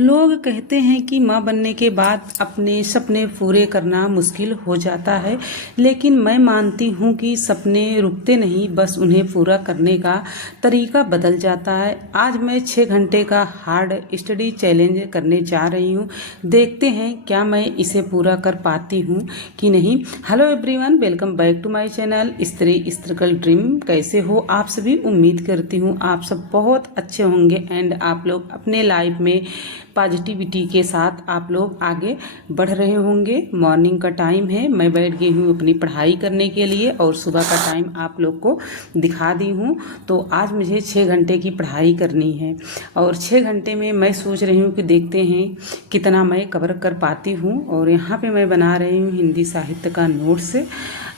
लोग कहते हैं कि माँ बनने के बाद अपने सपने पूरे करना मुश्किल हो जाता है, लेकिन मैं मानती हूँ कि सपने रुकते नहीं, बस उन्हें पूरा करने का तरीका बदल जाता है। आज मैं 6 घंटे का हार्ड स्टडी चैलेंज करने जा रही हूँ। देखते हैं क्या मैं इसे पूरा कर पाती हूँ कि नहीं। Hello everyone, welcome back to my channel Stree struggle dream. कैसे हो आप सभी? उम्मीद करती हूँ आप सब बहुत अच्छे होंगे एंड आप लोग अपने लाइफ में पॉजिटिविटी के साथ आप लोग आगे बढ़ रहे होंगे। मॉर्निंग का टाइम है, मैं बैठ गई हूँ अपनी पढ़ाई करने के लिए और सुबह का टाइम आप लोग को दिखा दी हूँ। तो आज मुझे 6 घंटे की पढ़ाई करनी है और 6 घंटे में मैं सोच रही हूँ कि देखते हैं कितना मैं कवर कर पाती हूँ। और यहाँ पे मैं बना रही हूँ हिंदी साहित्य का नोट्स,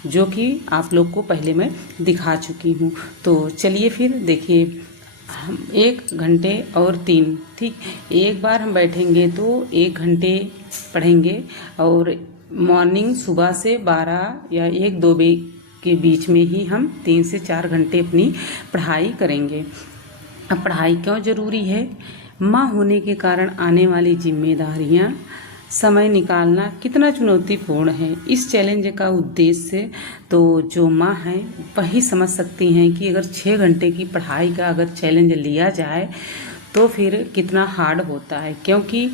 जो कि आप लोग को पहले मैं दिखा चुकी हूँ। तो चलिए फिर देखिए, हम 1 घंटे और 3, ठीक, एक बार हम बैठेंगे तो 1 घंटे पढ़ेंगे और मॉर्निंग सुबह से 12 या 1-2 के बीच में ही हम 3 से 4 घंटे अपनी पढ़ाई करेंगे। अब पढ़ाई क्यों ज़रूरी है? माँ होने के कारण आने वाली जिम्मेदारियाँ, समय निकालना कितना चुनौतीपूर्ण है। इस चैलेंज का उद्देश्य तो जो माँ हैं वही समझ सकती हैं कि अगर 6 घंटे की पढ़ाई का अगर चैलेंज लिया जाए तो फिर कितना हार्ड होता है। क्योंकि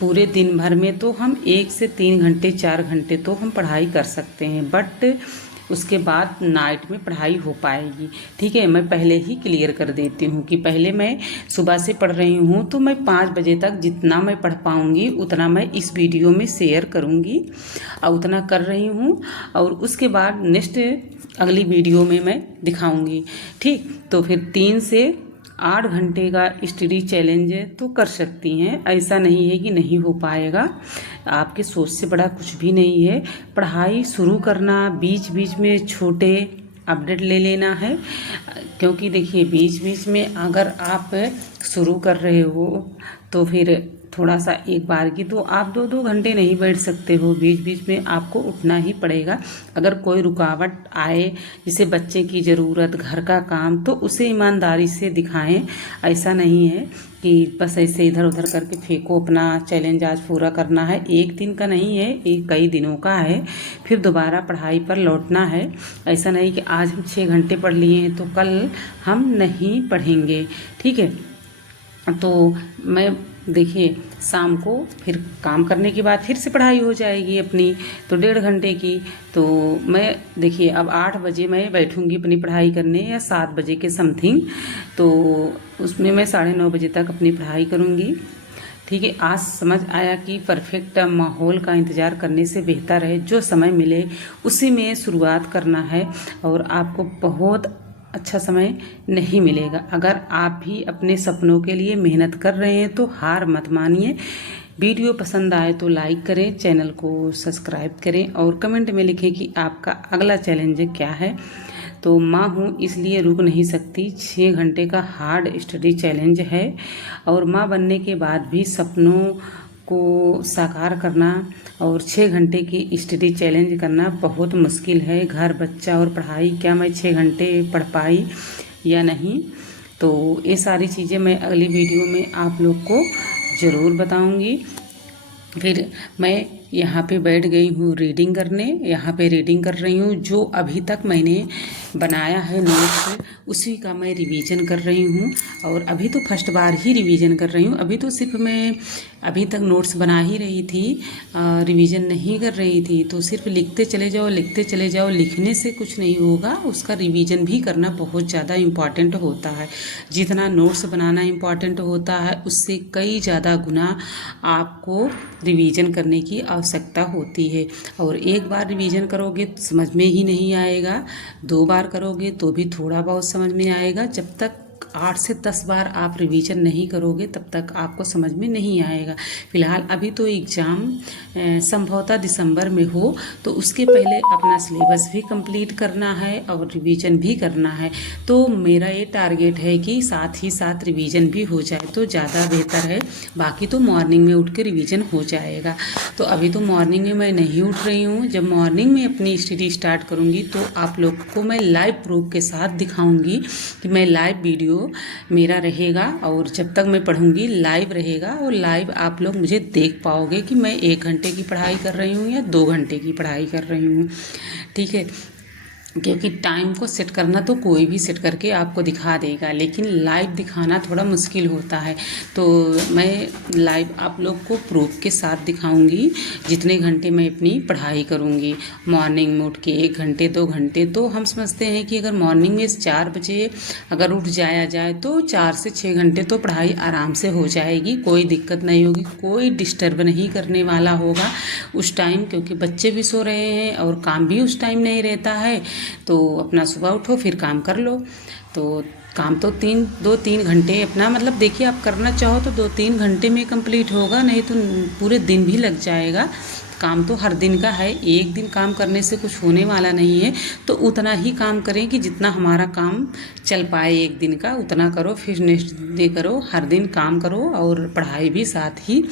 पूरे दिन भर में तो हम 1 से 3 घंटे 4 घंटे तो हम पढ़ाई कर सकते हैं, बट उसके बाद नाइट में पढ़ाई हो पाएगी। ठीक है, मैं पहले ही क्लियर कर देती हूँ कि पहले मैं सुबह से पढ़ रही हूँ तो मैं 5 बजे तक जितना मैं पढ़ पाऊँगी उतना मैं इस वीडियो में शेयर करूँगी और उतना कर रही हूँ, और उसके बाद नेक्स्ट अगली वीडियो में मैं दिखाऊँगी। ठीक, तो फिर 3 से 8 घंटे का स्टडी चैलेंज तो कर सकती हैं, ऐसा नहीं है कि नहीं हो पाएगा। आपके सोच से बड़ा कुछ भी नहीं है। पढ़ाई शुरू करना, बीच बीच में छोटे अपडेट ले लेना है, क्योंकि देखिए बीच बीच में अगर आप शुरू कर रहे हो तो फिर थोड़ा सा एक बार की तो आप 2-2 घंटे नहीं बैठ सकते हो, बीच बीच में आपको उठना ही पड़ेगा। अगर कोई रुकावट आए, जैसे बच्चे की ज़रूरत, घर का काम, तो उसे ईमानदारी से दिखाएं। ऐसा नहीं है कि बस ऐसे इधर उधर करके फेंको अपना चैलेंज आज पूरा करना है। एक दिन का नहीं है, एक कई दिनों का है, फिर दोबारा पढ़ाई पर लौटना है। ऐसा नहीं कि आज हम 6 घंटे पढ़ लिए हैं तो कल हम नहीं पढ़ेंगे। ठीक है, तो मैं देखिए शाम को फिर काम करने के बाद फिर से पढ़ाई हो जाएगी अपनी, तो 1.5 घंटे की। तो मैं देखिए अब 8 बजे मैं बैठूंगी अपनी पढ़ाई करने या 7 बजे के समथिंग, तो उसमें मैं 9:30 बजे तक अपनी पढ़ाई करूंगी। ठीक है, आज समझ आया कि परफेक्ट माहौल का इंतज़ार करने से बेहतर है जो समय मिले उसी में शुरुआत करना है, और आपको बहुत अच्छा समय नहीं मिलेगा। अगर आप भी अपने सपनों के लिए मेहनत कर रहे हैं तो हार मत मानिए। वीडियो पसंद आए तो लाइक करें, चैनल को सब्सक्राइब करें और कमेंट में लिखें कि आपका अगला चैलेंज क्या है। तो माँ हूँ इसलिए रुक नहीं सकती, 6 घंटे का हार्ड स्टडी चैलेंज है, और माँ बनने के बाद भी सपनों को साकार करना और 6 घंटे की स्टडी चैलेंज करना बहुत मुश्किल है। घर, बच्चा और पढ़ाई, क्या मैं 6 घंटे पढ़ पाई या नहीं? तो ये सारी चीज़ें मैं अगली वीडियो में आप लोग को ज़रूर बताऊंगी। फिर मैं यहाँ पे बैठ गई हूँ रीडिंग करने, यहाँ पे रीडिंग कर रही हूँ। जो अभी तक मैंने बनाया है नोट्स उसी का मैं रिवीजन कर रही हूँ, और अभी तो फर्स्ट बार ही रिवीजन कर रही हूँ। अभी तो सिर्फ मैं अभी तक नोट्स बना ही रही थी, रिवीजन नहीं कर रही थी। तो सिर्फ लिखते चले जाओ, लिखते चले जाओ, लिखने से कुछ नहीं होगा, उसका रिवीजन भी करना बहुत ज़्यादा इम्पॉर्टेंट होता है। जितना नोट्स बनाना इम्पॉर्टेंट होता है उससे कई ज़्यादा गुना आपको रिवीजन करने की आवश्यकता होती है। और एक बार रिवीजन करोगे तो समझ में ही नहीं आएगा, 2 बार करोगे तो भी थोड़ा बहुत समझ में आएगा। जब तक 8 से 10 बार आप रिवीजन नहीं करोगे तब तक आपको समझ में नहीं आएगा। फिलहाल अभी तो एग्ज़ाम संभवतः दिसंबर में हो, तो उसके पहले अपना सिलेबस भी कंप्लीट करना है और रिवीजन भी करना है। तो मेरा ये टारगेट है कि साथ ही साथ रिवीजन भी हो जाए तो ज़्यादा बेहतर है। बाकी तो मॉर्निंग में उठ के रिवीजन हो जाएगा। तो अभी तो मॉर्निंग में मैं नहीं उठ रही हूँ। जब मॉर्निंग में अपनी स्टडी स्टार्ट करूँगी तो आप लोग को मैं लाइव प्रूफ के साथ दिखाऊँगी कि मैं लाइव वीडियो वीडियो मेरा रहेगा, और जब तक मैं पढ़ूंगी लाइव रहेगा, और लाइव आप लोग मुझे देख पाओगे कि मैं 1 घंटे की पढ़ाई कर रही हूँ या 2 घंटे की पढ़ाई कर रही हूँ। ठीक है, क्योंकि टाइम को सेट करना तो कोई भी सेट करके आपको दिखा देगा, लेकिन लाइव दिखाना थोड़ा मुश्किल होता है। तो मैं लाइव आप लोग को प्रूफ के साथ दिखाऊंगी जितने घंटे मैं अपनी पढ़ाई करूंगी। मॉर्निंग में उठ के 1 घंटे 2 घंटे, तो हम समझते हैं कि अगर मॉर्निंग में 4 बजे अगर उठ जाया जाए तो 4 से 6 घंटे तो पढ़ाई आराम से हो जाएगी, कोई दिक्कत नहीं होगी, कोई डिस्टर्ब नहीं करने वाला होगा उस टाइम, क्योंकि बच्चे भी सो रहे हैं और काम भी उस टाइम नहीं रहता है। तो अपना सुबह उठो फिर काम कर लो। तो काम तो 2-3 घंटे अपना, मतलब देखिए आप करना चाहो तो 2-3 घंटे में कंप्लीट होगा, नहीं तो पूरे दिन भी लग जाएगा। काम तो हर दिन का है, एक दिन काम करने से कुछ होने वाला नहीं है। तो उतना ही काम करें कि जितना हमारा काम चल पाए एक दिन का, उतना करो, फिर नेक्स्ट डे करो, हर दिन काम करो और पढ़ाई भी साथ ही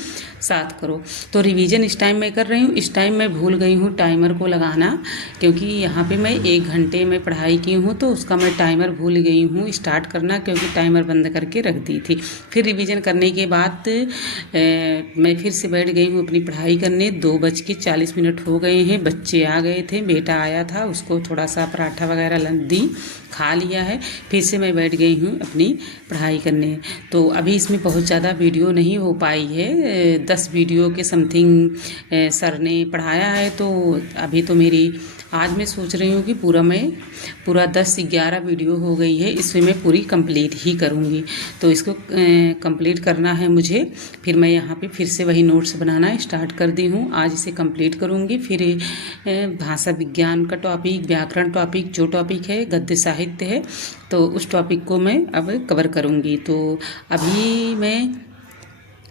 साथ करो। तो रिवीजन इस टाइम मैं कर रही हूँ। इस टाइम मैं भूल गई हूँ टाइमर को लगाना, क्योंकि यहाँ पे मैं 1 घंटे में पढ़ाई की हूँ, तो उसका मैं टाइमर भूल गई हूँ स्टार्ट करना, क्योंकि टाइमर बंद करके रख दी थी। फिर रिवीजन करने के बाद मैं फिर से बैठ गई हूँ अपनी पढ़ाई करने। 2:40 हो गए हैं, बच्चे आ गए थे, बेटा आया था, उसको थोड़ा सा पराठा वगैरह दी, खा लिया है। फिर से मैं बैठ गई हूँ अपनी पढ़ाई करने। तो अभी इसमें बहुत ज़्यादा वीडियो नहीं हो पाई है, 10 वीडियो के समथिंग सर ने पढ़ाया है। तो अभी तो मेरी आज मैं सोच रही हूँ कि पूरा 10-11 वीडियो हो गई है, इसमें मैं पूरी कंप्लीट ही करूँगी। तो इसको कंप्लीट करना है मुझे। फिर मैं यहाँ पे फिर से वही नोट्स बनाना स्टार्ट कर दी हूँ, आज इसे कंप्लीट करूँगी। फिर भाषा विज्ञान का टॉपिक, व्याकरण टॉपिक, जो टॉपिक है गद्य साहित्य है, तो उस टॉपिक को मैं अब कवर करूँगी। तो अभी मैं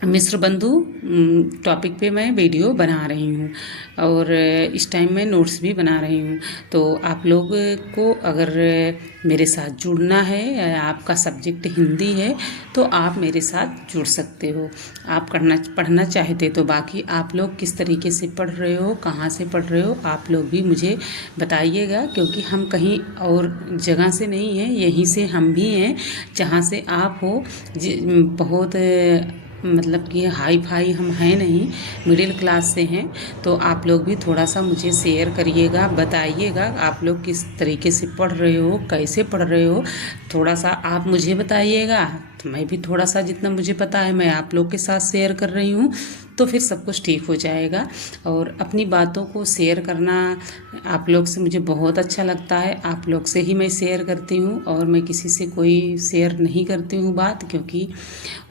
मिश्र बंधु टॉपिक पे मैं वीडियो बना रही हूँ, और इस टाइम मैं नोट्स भी बना रही हूँ। तो आप लोग को अगर मेरे साथ जुड़ना है, या आपका सब्जेक्ट हिंदी है, तो आप मेरे साथ जुड़ सकते हो। आप पढ़ना चाहते तो, बाकी आप लोग किस तरीके से पढ़ रहे हो, कहाँ से पढ़ रहे हो, आप लोग भी मुझे बताइएगा, क्योंकि हम कहीं और जगह से नहीं हैं, यहीं से हम भी हैं जहाँ से आप हो। बहुत मतलब कि हाई फाई हम हैं नहीं, मिडिल क्लास से हैं। तो आप लोग भी थोड़ा सा मुझे शेयर करिएगा, बताइएगा आप लोग किस तरीके से पढ़ रहे हो, कैसे पढ़ रहे हो, थोड़ा सा आप मुझे बताइएगा। तो मैं भी थोड़ा सा जितना मुझे पता है मैं आप लोग के साथ शेयर कर रही हूँ, तो फिर सब कुछ ठीक हो जाएगा। और अपनी बातों को शेयर करना आप लोग से मुझे बहुत अच्छा लगता है, आप लोग से ही मैं शेयर करती हूँ, और मैं किसी से कोई शेयर नहीं करती हूँ बात, क्योंकि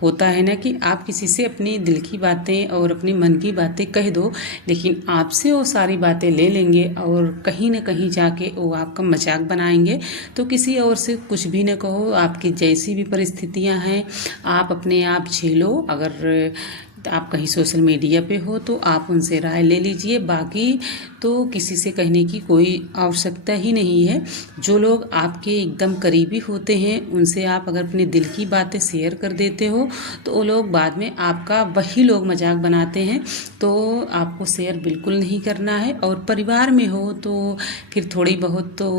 होता है ना कि आप किसी से अपनी दिल की बातें और अपनी मन की बातें कह दो, लेकिन आपसे वो सारी बातें ले लेंगे और कहीं ना कहीं जाके वो आपका मजाक बनाएंगे। तो किसी और से कुछ भी ना कहो, आपकी जैसी भी परिस्थितियां हैं आप अपने आप झेलो। अगर आप कहीं सोशल मीडिया पे हो तो आप उनसे राय ले लीजिए, बाकी तो किसी से कहने की कोई आवश्यकता ही नहीं है। जो लोग आपके एकदम करीबी होते हैं उनसे आप अगर अपने दिल की बातें शेयर कर देते हो, तो वो लोग बाद में आपका वही लोग मजाक बनाते हैं, तो आपको शेयर बिल्कुल नहीं करना है। और परिवार में हो तो फिर थोड़ी बहुत तो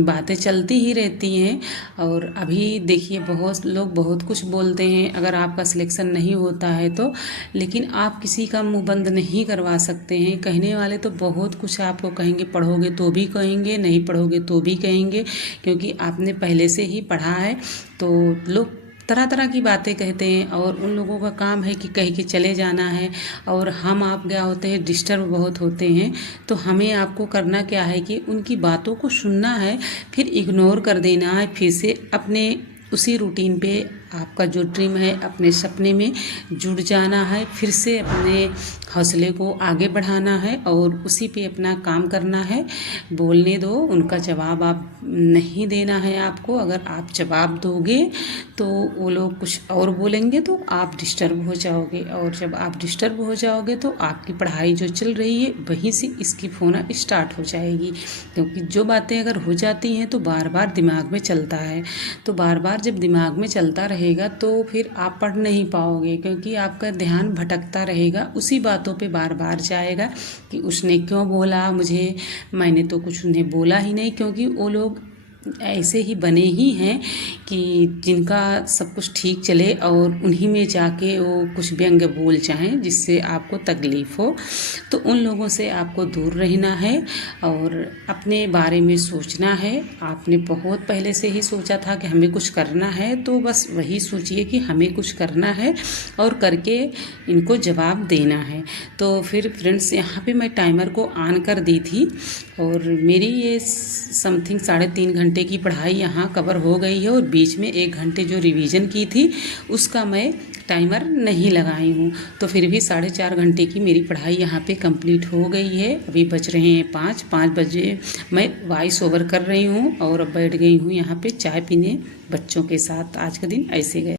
बातें चलती ही रहती हैं। और अभी देखिए बहुत लोग बहुत कुछ बोलते हैं, अगर आपका सिलेक्शन नहीं होता है तो, लेकिन आप किसी का मुंह बंद नहीं करवा सकते हैं। कहने वाले तो बहुत कुछ आपको कहेंगे, पढ़ोगे तो भी कहेंगे, नहीं पढ़ोगे तो भी कहेंगे, क्योंकि आपने पहले से ही पढ़ा है। तो लोग तरह तरह की बातें कहते हैं, और उन लोगों का काम है कि कह के चले जाना है, और हम आप क्या होते हैं डिस्टर्ब बहुत होते हैं। तो हमें आपको करना क्या है कि उनकी बातों को सुनना है, फिर इग्नोर कर देना है, फिर से अपने उसी रूटीन पे आपका जो ड्रीम है अपने सपने में जुड़ जाना है, फिर से अपने हौसले को आगे बढ़ाना है और उसी पे अपना काम करना है। बोलने दो, उनका जवाब आप नहीं देना है आपको। अगर आप जवाब दोगे तो वो लोग कुछ और बोलेंगे तो आप डिस्टर्ब हो जाओगे, और जब आप डिस्टर्ब हो जाओगे तो आपकी पढ़ाई जो चल रही है वहीं से स्किप होना स्टार्ट हो जाएगी। क्योंकि जो बातें अगर हो जाती हैं तो बार बार दिमाग में चलता है, तो बार बार जब दिमाग में चलता रहेगा तो फिर आप पढ़ नहीं पाओगे, क्योंकि आपका ध्यान भटकता रहेगा, उसी बातों पे बार बार जाएगा कि उसने क्यों बोला मुझे, मैंने तो कुछ उन्हें बोला ही नहीं। क्योंकि वो लोग ऐसे ही बने ही हैं कि जिनका सब कुछ ठीक चले और उन्हीं में जाके वो कुछ व्यंग्य बोल जाएं जिससे आपको तकलीफ़ हो। तो उन लोगों से आपको दूर रहना है और अपने बारे में सोचना है। आपने बहुत पहले से ही सोचा था कि हमें कुछ करना है, तो बस वही सोचिए कि हमें कुछ करना है और करके इनको जवाब देना है। तो फिर फ्रेंड्स, यहाँ पे मैं टाइमर को ऑन कर दी थी और मेरी ये समथिंग 3.5 घंटे की पढ़ाई यहाँ कवर हो गई है और बीच में 1 घंटे जो रिवीजन की थी उसका मैं टाइमर नहीं लगाई हूँ। तो फिर भी 4.5 घंटे की मेरी पढ़ाई यहाँ पे कंप्लीट हो गई है। अभी बज रहे हैं 5 बजे मैं वॉइस ओवर कर रही हूँ और अब बैठ गई हूँ यहाँ पे चाय पीने बच्चों के साथ। आज का दिन ऐसे गया।